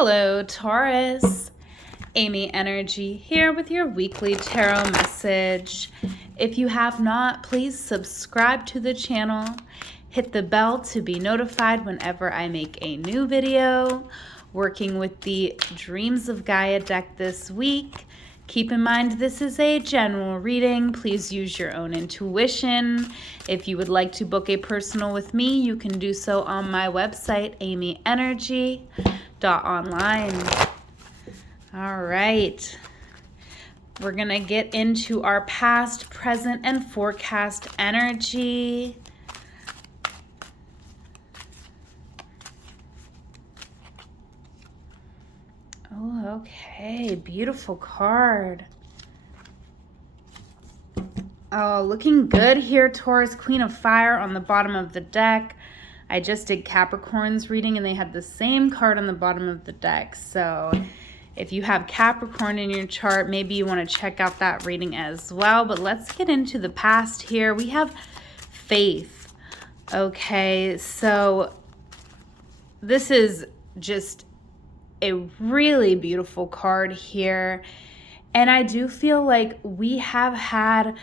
Hello, Taurus. Amyenergy here with your weekly tarot message. If you have not, please subscribe to the channel. Hit the bell to be notified whenever I make a new video. Working with the Dreams of Gaia deck this week. Keep in mind this is a general reading. Please use your own intuition. If you would like to book a personal with me, you can do so on my website, amyenergy.online. All right. We're going to get into our past, present, and forecast energy. Oh, okay. Beautiful card. Oh, looking good here, Taurus. Queen of Fire on the bottom of the deck. I just did Capricorn's reading and they had the same card on the bottom of the deck. So if you have Capricorn in your chart, maybe you want to check out that reading as well. But let's get into the past here. We have faith. Okay, so this is just a really beautiful card here. And I do feel like we have had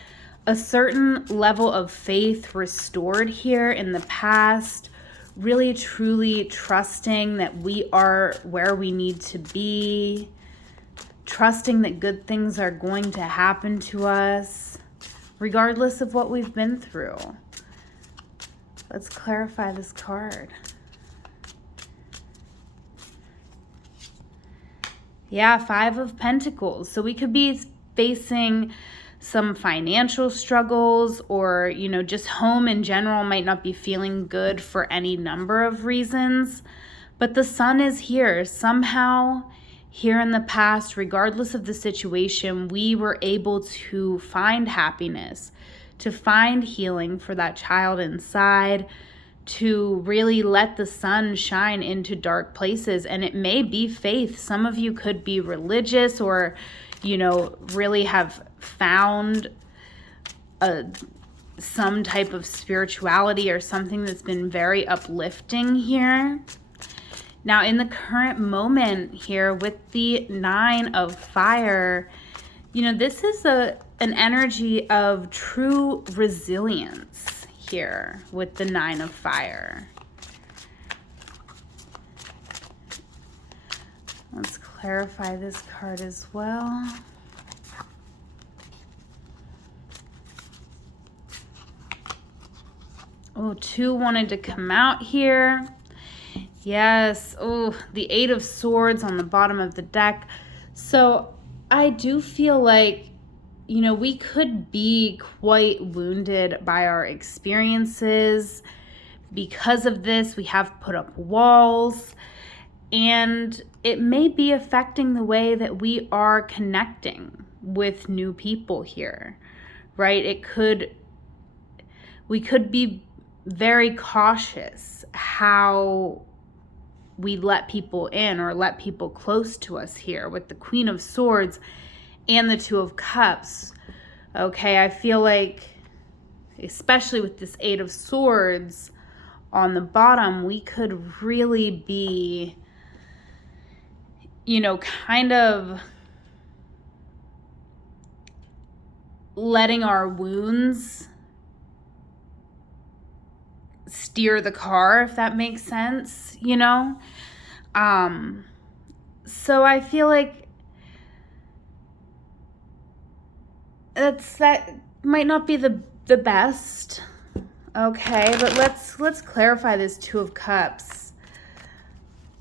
a certain level of faith restored here in the past, really truly trusting that we are where we need to be, trusting that good things are going to happen to us, regardless of what we've been through. Let's clarify this card. Yeah, Five of Pentacles. So we could be facing some financial struggles, or, you know, just home in general might not be feeling good for any number of reasons. But the sun is here. Somehow, here in the past, regardless of the situation, we were able to find happiness, to find healing for that child inside, to really let the sun shine into dark places. And it may be faith. Some of you could be religious, or, you know, really have found some type of spirituality or something that's been very uplifting here. Now, in the current moment here with the Nine of Fire, you know, this is an energy of true resilience here with the Nine of Fire. Let's clarify this card as well. Oh, two wanted to come out here. Yes. Oh, the Eight of Swords on the bottom of the deck. So I do feel like, you know, we could be quite wounded by our experiences. Because of this, we have put up walls, and it may be affecting the way that we are connecting with new people here, right? We could be very cautious how we let people in or let people close to us here with the Queen of Swords and the Two of Cups. Okay, I feel like, especially with this Eight of Swords on the bottom, we could really be, you know, kind of letting our wounds steer the car, if that makes sense, you know? So I feel like that might not be the best. Okay, but let's clarify this Two of Cups.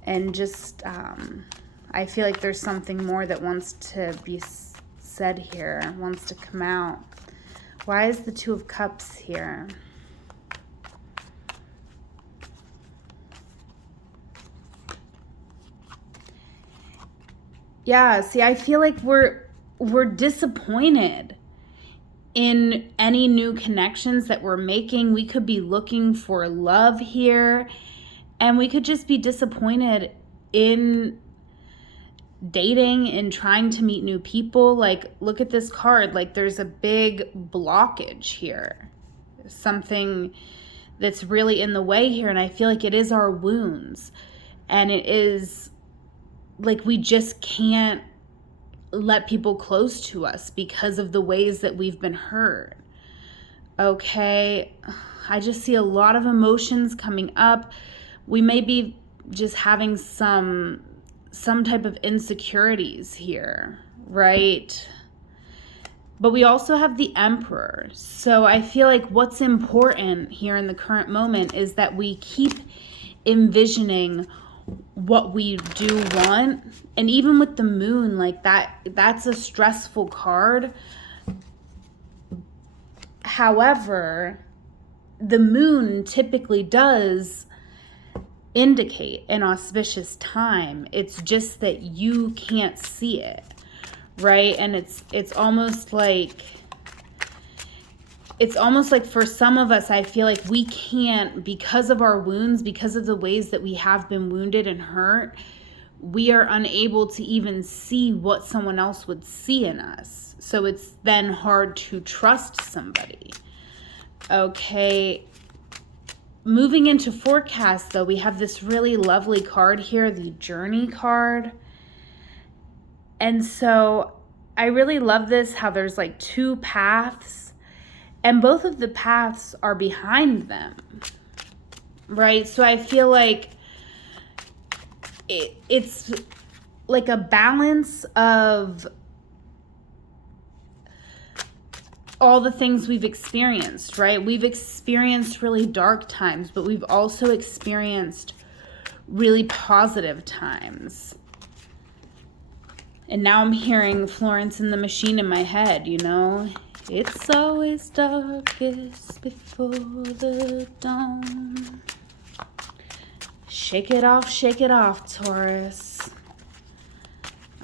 And just, I feel like there's something more that wants to be said here, wants to come out. Why is the Two of Cups here? Yeah, see, I feel like we're disappointed in any new connections that we're making. We could be looking for love here, and we could just be disappointed in dating and trying to meet new people. Like, look at this card. Like, there's a big blockage here. Something that's really in the way here, and I feel like it is our wounds. And it is like we just can't let people close to us because of the ways that we've been hurt. Okay, I just see a lot of emotions coming up. We may be just having some type of insecurities here, right? But we also have the Emperor. So I feel like what's important here in the current moment is that we keep envisioning what we do want. And even with the Moon, like that's a stressful card. However, the Moon typically does indicate an auspicious time. It's just that you can't see it, right? And it's almost like for some of us, I feel like we can't, because of our wounds, because of the ways that we have been wounded and hurt, we are unable to even see what someone else would see in us. So it's then hard to trust somebody. Okay. Moving into forecast, though, we have this really lovely card here, the Journey card. And so I really love this, how there's like two paths, and both of the paths are behind them, right? So I feel like it's like a balance of all the things we've experienced, right? We've experienced really dark times, but we've also experienced really positive times. And now I'm hearing Florence and the Machine in my head, you know? It's always darkest before the dawn. Shake it off, Taurus.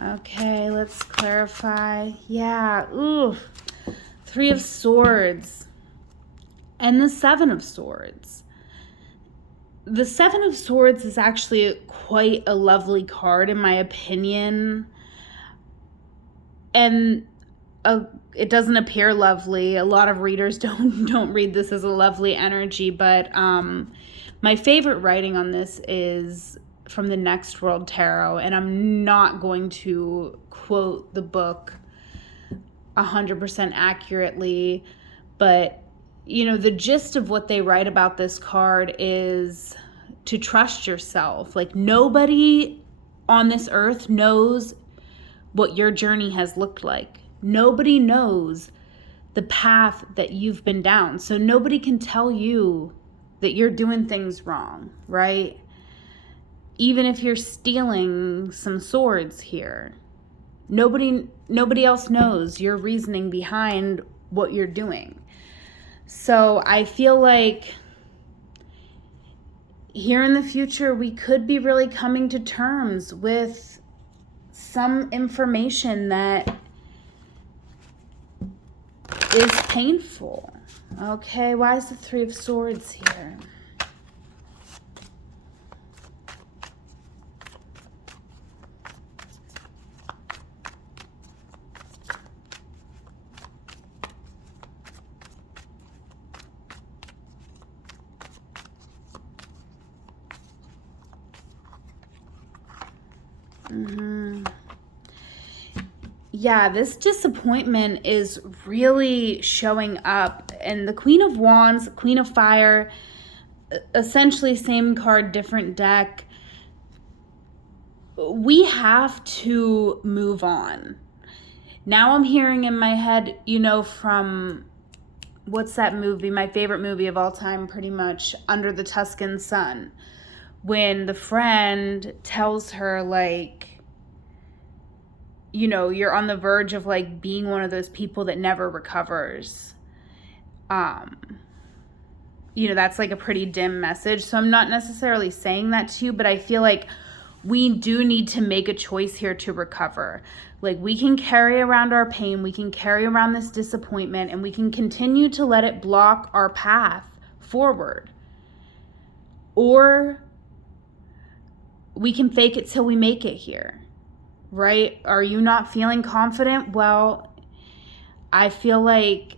Okay, let's clarify. Yeah, ooh. 3 of Swords and the 7 of Swords. The 7 of Swords is actually quite a lovely card in my opinion. And it doesn't appear lovely. A lot of readers don't read this as a lovely energy, but my favorite writing on this is from the Next World Tarot, and I'm not going to quote the book 100% accurately, but you know, the gist of what they write about this card is to trust yourself. Like, nobody on this earth knows what your journey has looked like. Nobody knows the path that you've been down. So nobody can tell you that you're doing things wrong, right? Even if you're stealing some swords here, nobody else knows your reasoning behind what you're doing. So I feel like here in the future, we could be really coming to terms with some information that is painful. Okay, why is the 3 of Swords here? Yeah, this disappointment is really showing up. And the Queen of Wands, Queen of Fire, essentially same card, different deck. We have to move on. Now I'm hearing in my head, you know, from, what's that movie? My favorite movie of all time, pretty much, Under the Tuscan Sun. When the friend tells her, like, you know, you're on the verge of like being one of those people that never recovers. You know, that's like a pretty dim message. So I'm not necessarily saying that to you, but I feel like we do need to make a choice here to recover. Like, we can carry around our pain, we can carry around this disappointment, and we can continue to let it block our path forward. Or we can fake it till we make it here. Right? Are you not feeling confident? Well, I feel like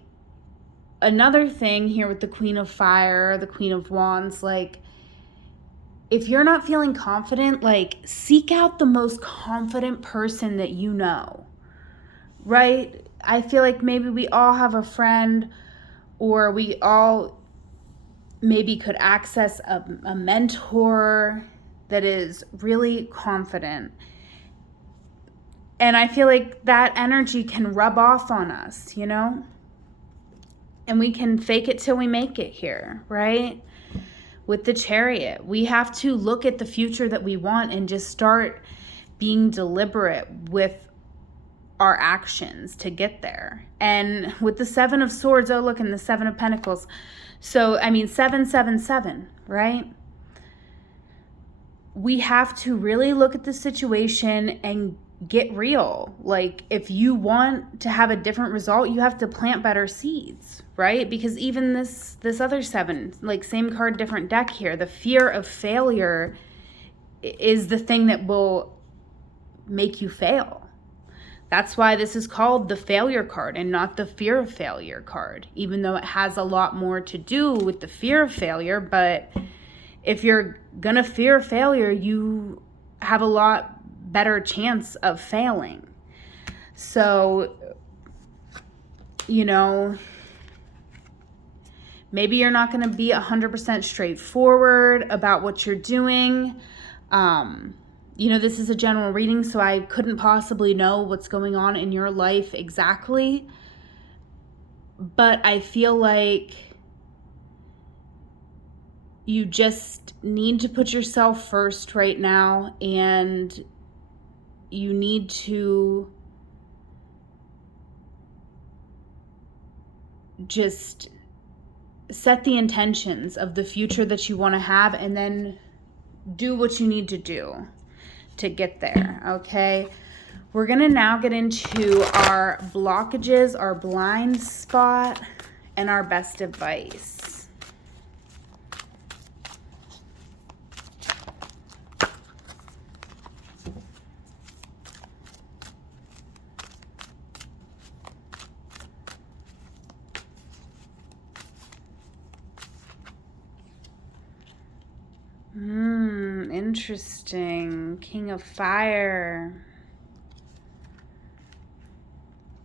another thing here with the Queen of Fire, the Queen of Wands, like, if you're not feeling confident, like, seek out the most confident person that you know, right? I feel like maybe we all have a friend, or we all maybe could access a mentor that is really confident. And I feel like that energy can rub off on us, you know? And we can fake it till we make it here, right? With the Chariot, we have to look at the future that we want and just start being deliberate with our actions to get there. And with the Seven of Swords, oh look, and the Seven of Pentacles. So, I mean, 777, right? We have to really look at the situation and get real. Like, if you want to have a different result, you have to plant better seeds, right? Because even this other seven, like, same card, different deck here, the fear of failure is the thing that will make you fail. That's why this is called the failure card and not the fear of failure card, even though it has a lot more to do with the fear of failure. But if you're gonna fear failure, you have a lot better chance of failing. So, you know, maybe you're not going to be 100% straightforward about what you're doing. You know, this is a general reading, so I couldn't possibly know what's going on in your life exactly. But I feel like you just need to put yourself first right now, and you need to just set the intentions of the future that you want to have, and then do what you need to do to get there, okay? We're going to now get into our blockages, our blind spot, and our best advice. Interesting. King of Fire.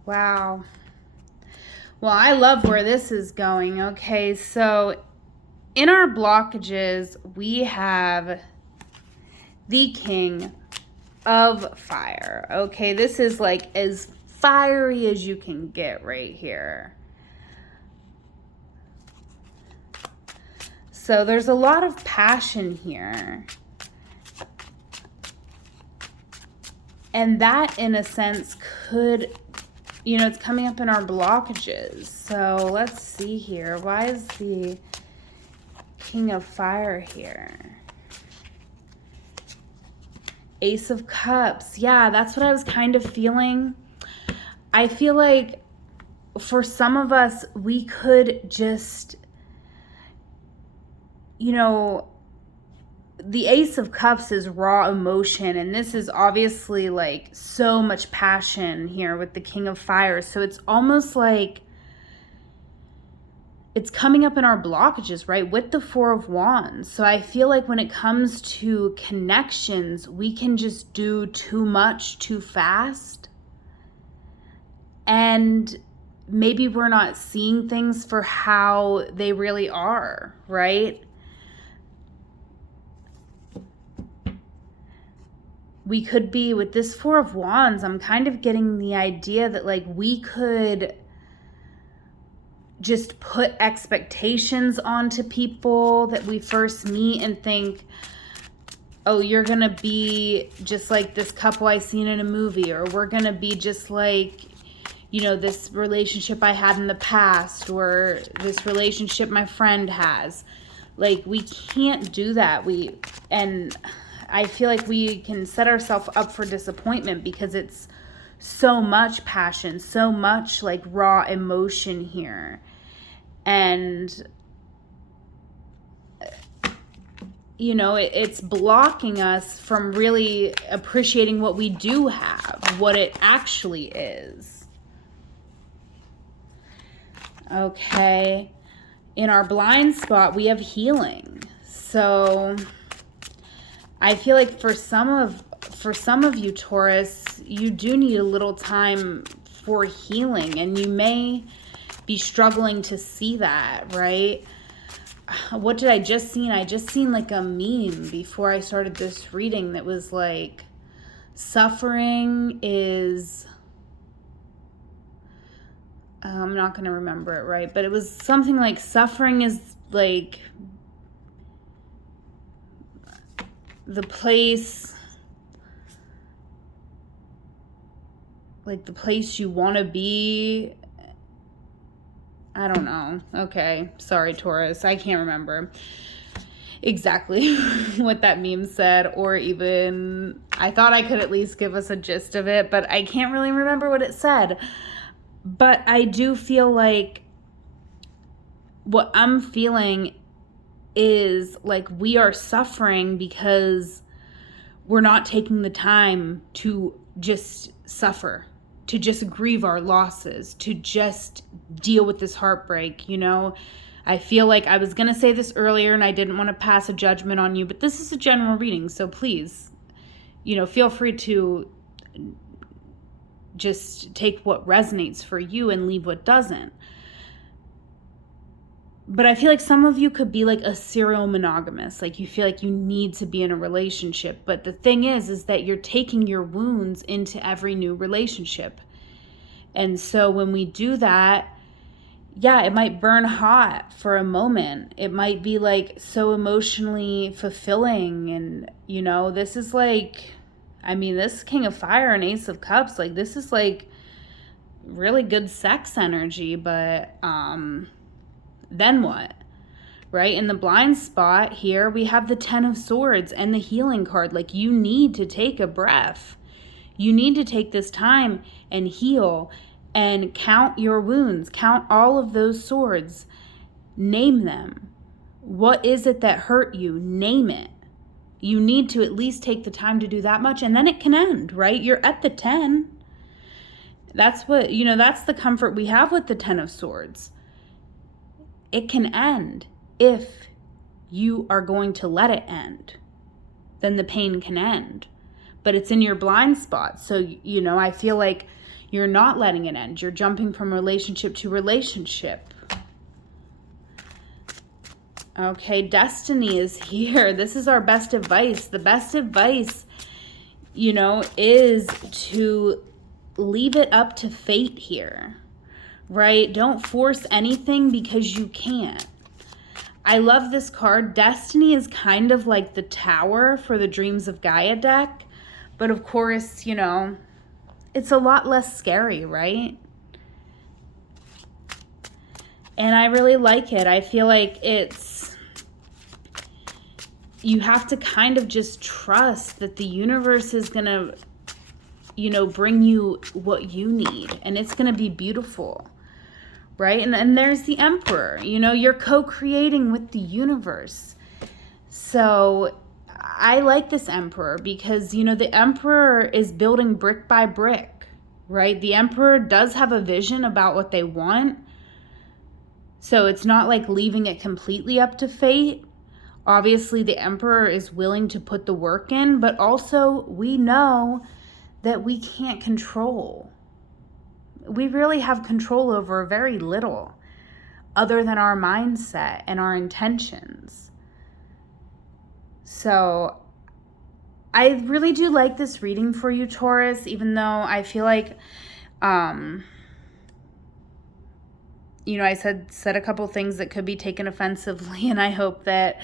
Wow. Well, I love where this is going. Okay, so in our blockages, we have the King of Fire. Okay, this is like as fiery as you can get right here. So there's a lot of passion here. And that, in a sense, could, you know, it's coming up in our blockages. So let's see here. Why is the King of Fire here? Ace of Cups. Yeah, that's what I was kind of feeling. I feel like for some of us, we could just, you know, the Ace of Cups is raw emotion, and this is obviously like so much passion here with the King of Fire. So it's almost like it's coming up in our blockages, right, with the Four of Wands. So I feel like when it comes to connections, we can just do too much too fast, and maybe we're not seeing things for how they really are, right? We could be, with this Four of Wands, I'm kind of getting the idea that like we could just put expectations onto people that we first meet and think, oh, you're gonna be just like this couple I seen in a movie, or we're gonna be just like, you know, this relationship I had in the past, or this relationship my friend has. Like, we can't do that. And I feel like we can set ourselves up for disappointment because it's so much passion, so much like raw emotion here. And, you know, it's blocking us from really appreciating what we do have, what it actually is. Okay. In our blind spot, we have healing. So I feel like for some of you, Taurus, you do need a little time for healing, and you may be struggling to see that, right? What did I just see? I just seen like a meme before I started this reading that was like, suffering is, I'm not going to remember it right, but it was something like suffering is like the place, you want to be. I don't know. Okay. Sorry, Taurus. I can't remember exactly what that meme said, or even, I thought I could at least give us a gist of it, but I can't really remember what it said. But I do feel like what I'm feeling is like we are suffering because we're not taking the time to just suffer, to just grieve our losses, to just deal with this heartbreak, you know? I feel like I was going to say this earlier and I didn't want to pass a judgment on you, but this is a general reading, so please, you know, feel free to just take what resonates for you and leave what doesn't. But I feel like some of you could be like a serial monogamous, like you feel like you need to be in a relationship. But the thing is that you're taking your wounds into every new relationship. And so when we do that, yeah, it might burn hot for a moment. It might be like so emotionally fulfilling. And, you know, this is like, I mean, this King of Fire and Ace of Cups, like this is like really good sex energy, but then what? Right? In the blind spot here, we have the 10 of Swords and the healing card. Like, you need to take a breath. You need to take this time and heal and count your wounds. Count all of those swords. Name them. What is it that hurt you? Name it. You need to at least take the time to do that much, and then it can end, right? You're at the 10. That's what, you know, that's the comfort we have with the 10 of Swords. It can end if you are going to let it end. Then the pain can end. But it's in your blind spot. So, you know, I feel like you're not letting it end. You're jumping from relationship to relationship. Okay, destiny is here. This is our best advice. The best advice, you know, is to leave it up to fate here. Right? Don't force anything because you can't. I love this card. Destiny is kind of like the Tower for the Dreams of Gaia deck. But of course, you know, it's a lot less scary, right? And I really like it. I feel like you have to kind of just trust that the universe is going to, you know, bring you what you need. And it's going to be beautiful. Right? And there's the Emperor. You know, you're co-creating with the universe. So I like this Emperor because, you know, the Emperor is building brick by brick, right? The Emperor does have a vision about what they want. So it's not like leaving it completely up to fate. Obviously, the Emperor is willing to put the work in, but also we know that we can't control. We really have control over very little other than our mindset and our intentions. So I really do like this reading for you, Taurus, even though I feel like, you know, I said a couple things that could be taken offensively, and I hope that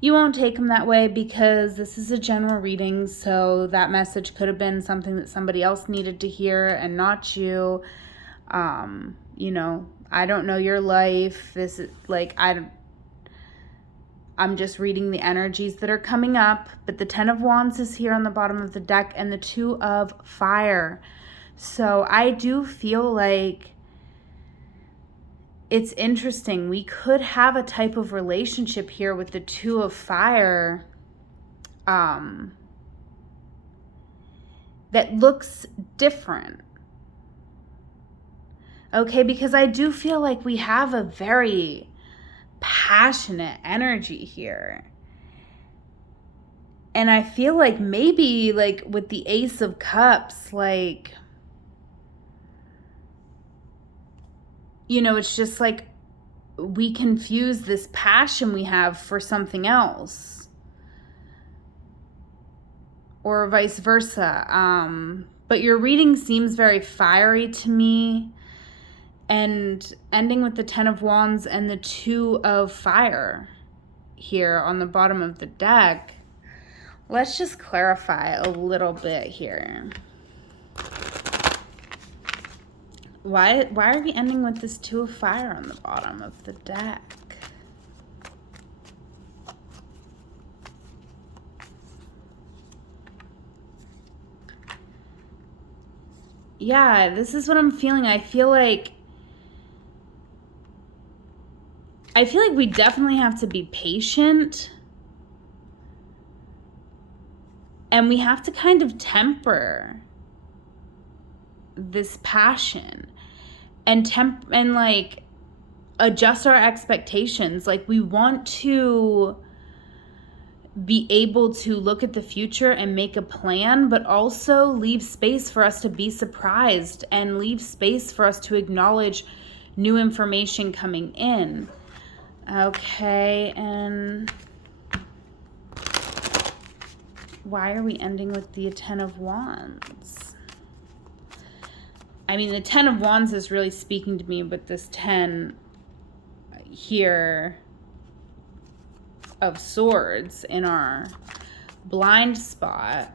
you won't take them that way because this is a general reading, so that message could have been something that somebody else needed to hear and not you. You know, I don't know your life. This is like, I'm just reading the energies that are coming up, but the 10 of Wands is here on the bottom of the deck and the 2 of Fire. So I do feel like it's interesting. We could have a type of relationship here with the 2 of Fire that looks different. Okay, because I do feel like we have a very passionate energy here. And I feel like maybe like with the Ace of Cups, like, it's just like we confuse this passion we have for something else, or vice versa. But your reading seems very fiery to me, and ending with the Ten of Wands and the Two of Fire here on the bottom of the deck. Let's just clarify a little bit here. Why are we ending with this Two of Fire on the bottom of the deck? Yeah, this is what I'm feeling. I feel like we definitely have to be patient. And we have to kind of temper this passion and like adjust our expectations. Like, we want to be able to look at the future and make a plan, but also leave space for us to be surprised and leave space for us to acknowledge new information coming in. Okay, and why are we ending with the Ten of Wands? I mean, the Ten of Wands is really speaking to me with this 10 here of Swords in our blind spot.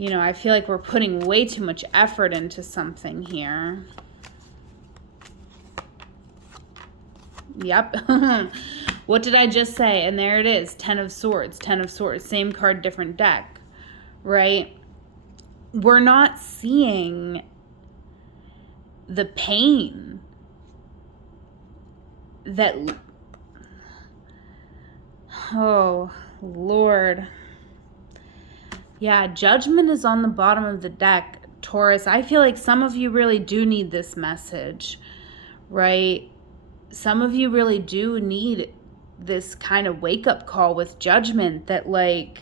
I feel like we're putting way too much effort into something here. Yep. What did I just say? And there it is. 10 of Swords. 10 of Swords. Same card, different deck. Right? We're not seeing the pain that... Oh, Lord. Yeah, Judgment is on the bottom of the deck, Taurus. I feel like some of you really do need this message, right? Some of you really do need this kind of wake-up call with Judgment that, like,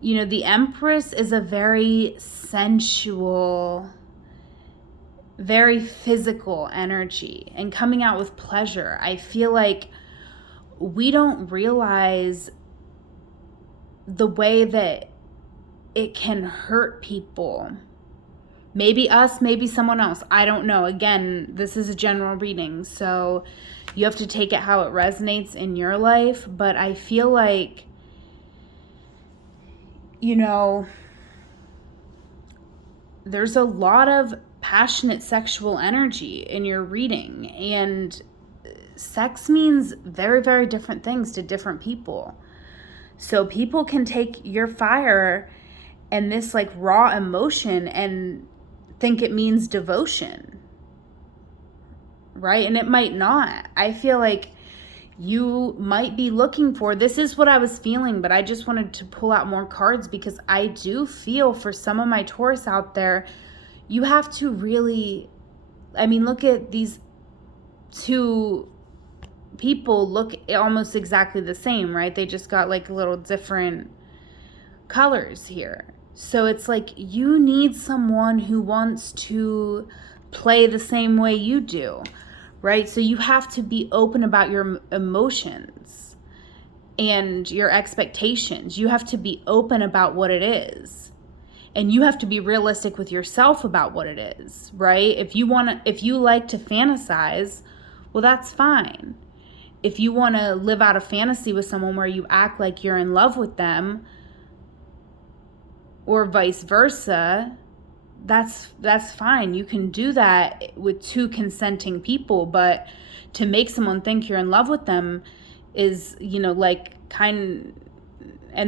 the Empress is a very sensual, very physical energy and coming out with pleasure. I feel like we don't realize the way that it can hurt people. Maybe us, maybe someone else. I don't know. Again, this is a general reading, so you have to take it how it resonates in your life. But I feel like, there's a lot of passionate sexual energy in your reading. And sex means very, very different things to different people. So people can take your fire and this like raw emotion and think it means devotion, right? And it might not. I feel like you might be looking for, this is what I was feeling, but I just wanted to pull out more cards because I do feel for some of my Taurus out there, you have to really, look at these two people, look almost exactly the same, right? They just got like little different colors here. So it's like you need someone who wants to play the same way you do, right? So you have to be open about your emotions and your expectations. You have to be open about what it is. And you have to be realistic with yourself about what it is, right? If you like to fantasize, well, that's fine. If you want to live out a fantasy with someone where you act like you're in love with them, or vice versa, that's fine. You can do that with two consenting people, but to make someone think you're in love with them is, and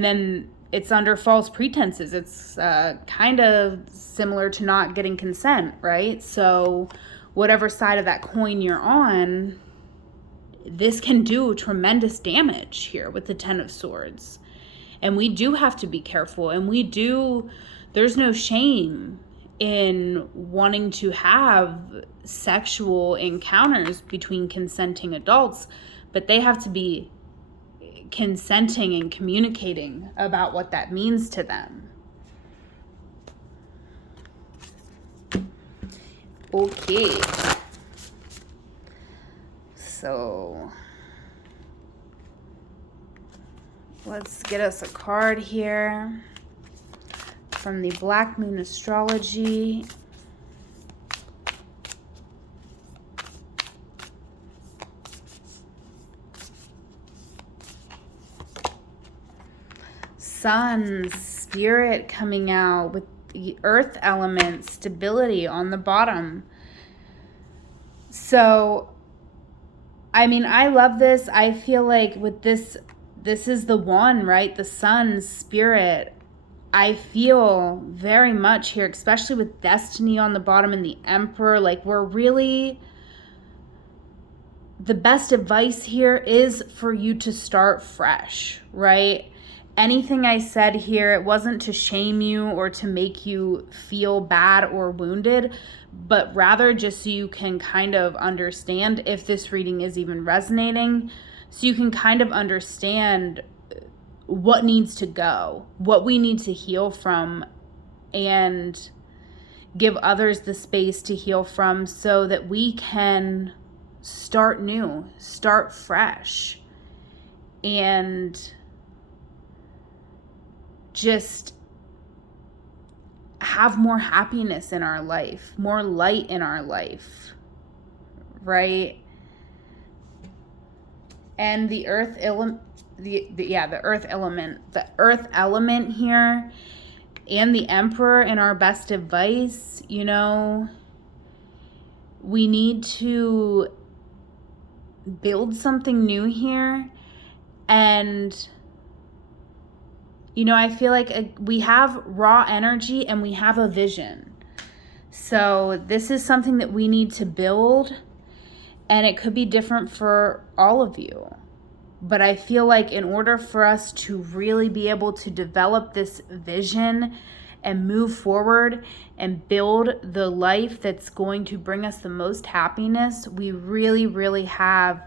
then it's under false pretenses. It's kind of similar to not getting consent, right? So whatever side of that coin you're on, this can do tremendous damage here with the Ten of Swords. And we do have to be careful. And there's no shame in wanting to have sexual encounters between consenting adults, but they have to be consenting and communicating about what that means to them. Okay. So let's get us a card here from the Black Moon Astrology. Sun, Spirit coming out with the earth element, stability on the bottom. So, I mean, I love this. I feel like with this is the one, right? The Sun, Spirit. I feel very much here, especially with Destiny on the bottom and the Emperor, like we're really, the best advice here is for you to start fresh, right? Anything I said here, it wasn't to shame you or to make you feel bad or wounded, but rather just so you can kind of understand if this reading is even resonating, so you can kind of understand what needs to go, what we need to heal from, and give others the space to heal from so that we can start new, start fresh, and just have more happiness in our life, more light in our life, right? And the earth element, the earth element here, and the Emperor in our best advice, you know, we need to build something new here. And you know, I feel like we have raw energy and we have a vision. So this is something that we need to build, and it could be different for all of you. But I feel like in order for us to really be able to develop this vision and move forward and build the life that's going to bring us the most happiness, we really, really have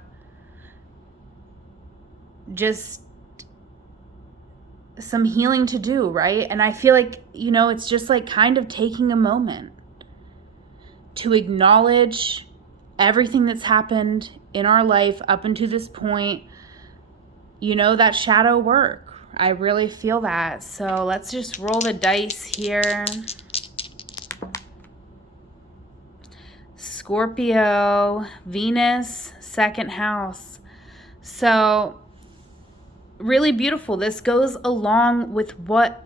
just some healing to do, right? And I feel like, you know, it's just like kind of taking a moment to acknowledge everything that's happened in our life up until this point, you know, that shadow work. I really feel that. So let's just roll the dice here. Scorpio, Venus, second house. So really beautiful. This goes along with what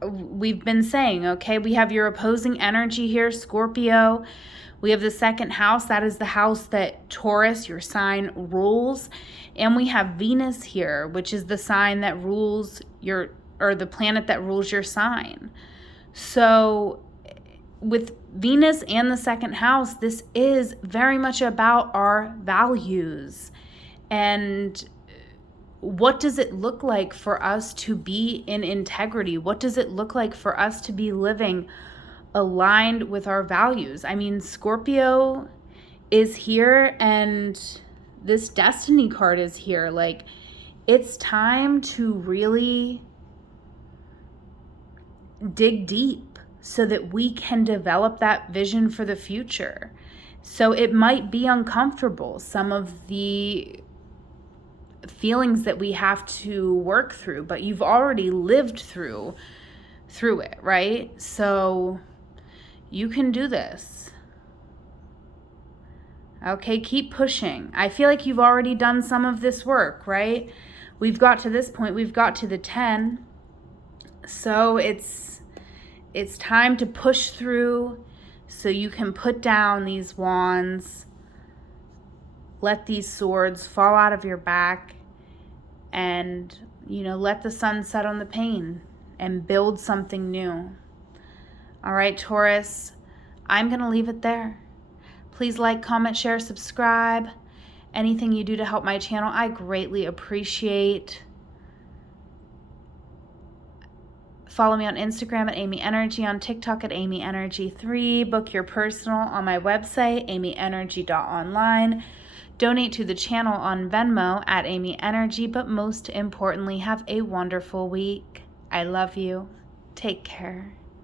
we've been saying, okay? We have your opposing energy here, Scorpio. We have the second house. That is the house that Taurus, your sign, rules. And we have Venus here, which is the sign that rules your, or the planet that rules your sign. So with Venus and the second house, this is very much about our values. And what does it look like for us to be in integrity? What does it look like for us to be living aligned with our values? I mean, Scorpio is here, and this Destiny card is here. Like, it's time to really dig deep so that we can develop that vision for the future. So it might be uncomfortable, some of the feelings that we have to work through, but you've already lived through it, right? So you can do this. Okay, keep pushing. I feel like you've already done some of this work, right? We've got to this point, we've got to the 10. So it's time to push through so you can put down these wands, let these swords fall out of your back, and, you know, let the sun set on the pain and build something new. All right, Taurus, I'm going to leave it there. Please like, comment, share, subscribe. Anything you do to help my channel, I greatly appreciate. Follow me on Instagram at amyenergy, on TikTok at amyenergy3. Book your personal on my website, amyenergy.online. Donate to the channel on Venmo at amyenergy, but most importantly, have a wonderful week. I love you. Take care.